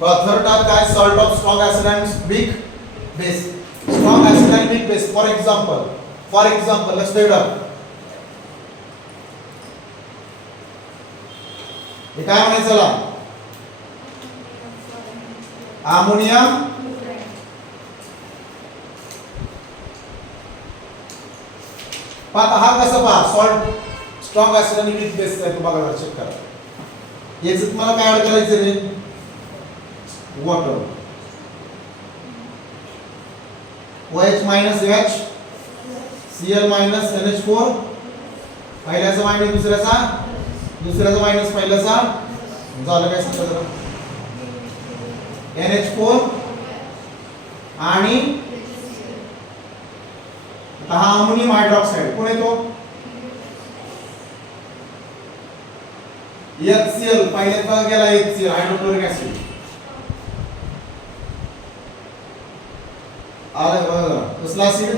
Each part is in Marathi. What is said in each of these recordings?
Third type काय salt of strong acid and weak base. Strong acid and weak base. For example, let's take it up. हे काय म्हणायचं चला? अमोनियम पाहता हा कसा पहा सॉल्ट स्ट्रॉंग ऍसिड आणि वीक बेस आहे तुम्हाला चेक करा याचं तुम्हाला काय ऍड करायचं रे water OH minus H Cl minus NH4 पहिल्याचा मायनस दुसऱ्याचा मायनस पहिल्याचा झालं काय सांगा जरा NH4 आणि हा अमोनियम हायड्रॉक्साइड कोण येतो HCl पहिल्याचा गेला HCl हायड्रोक्लोरिक ऍसिड आला बघा कसला ऍसिड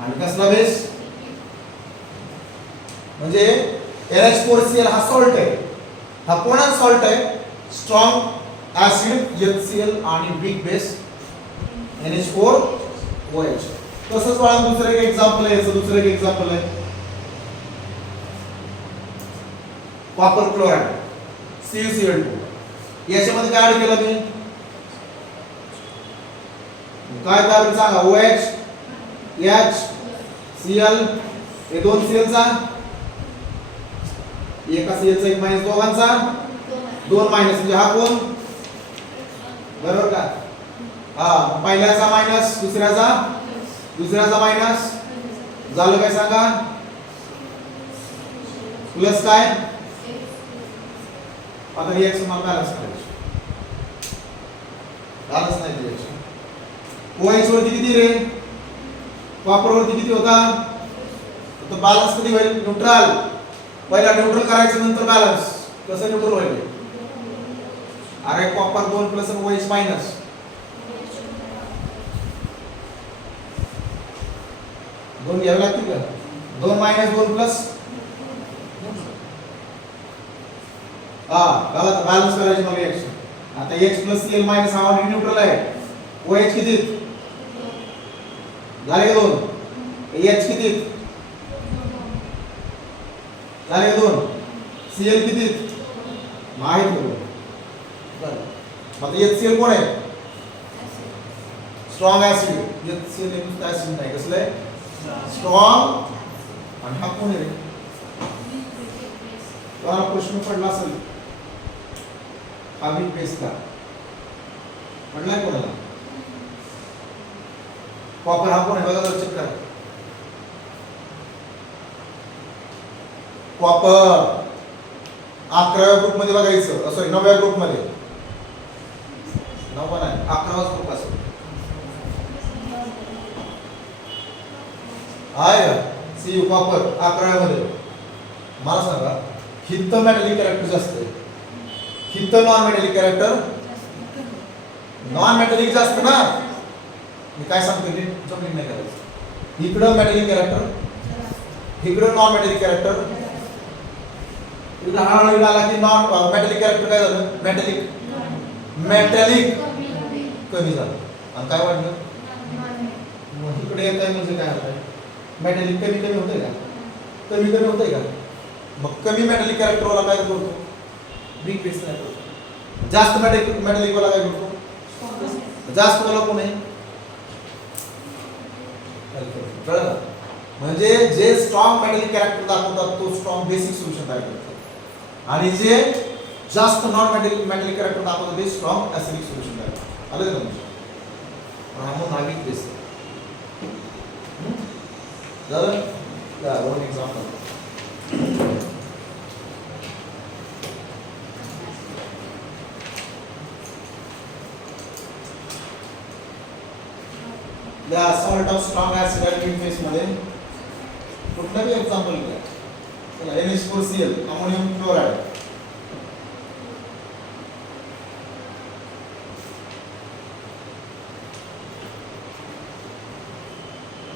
आणि कसला बेस म्हणजे NH4Cl हा सॉल्ट आहे हा कोणता सॉल्ट आहे स्ट्रॉंग ऍसिड HCl आणि वीक बेस NH4OH तसंच वाळा दुसरं एक एक्झाम्पल आहे याचं दुसरं एक एक्झाम्पल आहे कॉपर क्लोराइड CuCl2 याच्यामध्ये काय ऍड केलं मी काय तयार सांगा OH H Cl हे दोन Cl चा एका Cl चा एक मायनस दोघांचा दोन मायनस म्हणजे हा कोण बरोबर का हा पहिल्याचा मायनस दुसऱ्याचा मायनस झालं काय सांगा प्लस काय आता रिएक्शन मला बॅलन्स करायची बॅलन्स नाही रिएक्शन OH वरती किती रे कॉपर वरती किती होता तो बॅलन्स कधी होईल न्यूट्रल पहिला न्यूट्रल करायचं नंतर बॅलन्स कसं न्यूट्रल होईल अरे कॉपर 2 प्लस आणि OH मायनस दोन घ्यावे लागतील का 2 मायनस 2 प्लस हा गाला बॅलन्स करायची मग रिएक्शन आता H प्लस Cl मायनस हा ऑलरेडी न्यूट्रल आहे OH किती झाले 2 H किती झाले 2 Cl किती माहित हो बरं आता HCl कोण आहे स्ट्रॉंग ऍसिड HCl हे नुसतं ऍसिड नाही कसलं आहे स्ट्रॉंग आणि हा कोण आहे तुम्हाला प्रश्न पडला असेल हा वीक बेस का पडलाय कोणाला कॉपर हा कोण आहे बघा जरा चेक करा कॉपर 11व्या ग्रुप मध्ये बघायचं सॉरी 9व्या ग्रुप मध्ये 9 नाही 11वा ग्रुप असेल आहे Cu कॉपर 11व्या मध्ये मला सांगा हित मेटॅलिक कॅरेक्टर जास्त आहे हित non metallic character non metallic जास्त ना मी काय सांगतो नीट जमलिंग नाही करायचं इकडं मेटॅलिक कॅरेक्टर इकडं नॉन मेटॅलिक कॅरेक्टर इकडं हळूहळू आला की नॉन मेटॅलिक कॅरेक्टर काय झालं मेटॅलिक कमी झालं आणि काय वाटलं मग इकडे येत आहे म्हणजे काय होतंय मेटॅलिक कमी होतंय का कमी होतंय का मग कमी मेटॅलिक कॅरेक्टर वाला काय करतो वीक बेस नाही करतो जास्त मेटॅलिक वाला काय करतो जास्त वाला कोण आहे कळलं म्हणजे जे स्ट्रॉंग मेटॅलिक कॅरेक्टर दाखवतात तो स्ट्रॉंग बेसिक सोल्युशन तयार करतात आणि जे जास्त नॉन मेटॅलिक कॅरेक्टर दाखवतात ते स्ट्रॉंग ऍसिडिक सोल्युशन तयार करतात आलं का तुमचं म्हणून हा वीक बेस झालं या one example the salt of strong acid and weak base मध्ये कुठलं बी एक्झाम्पल घ्या चला NH4Cl अमोनियम क्लोराइड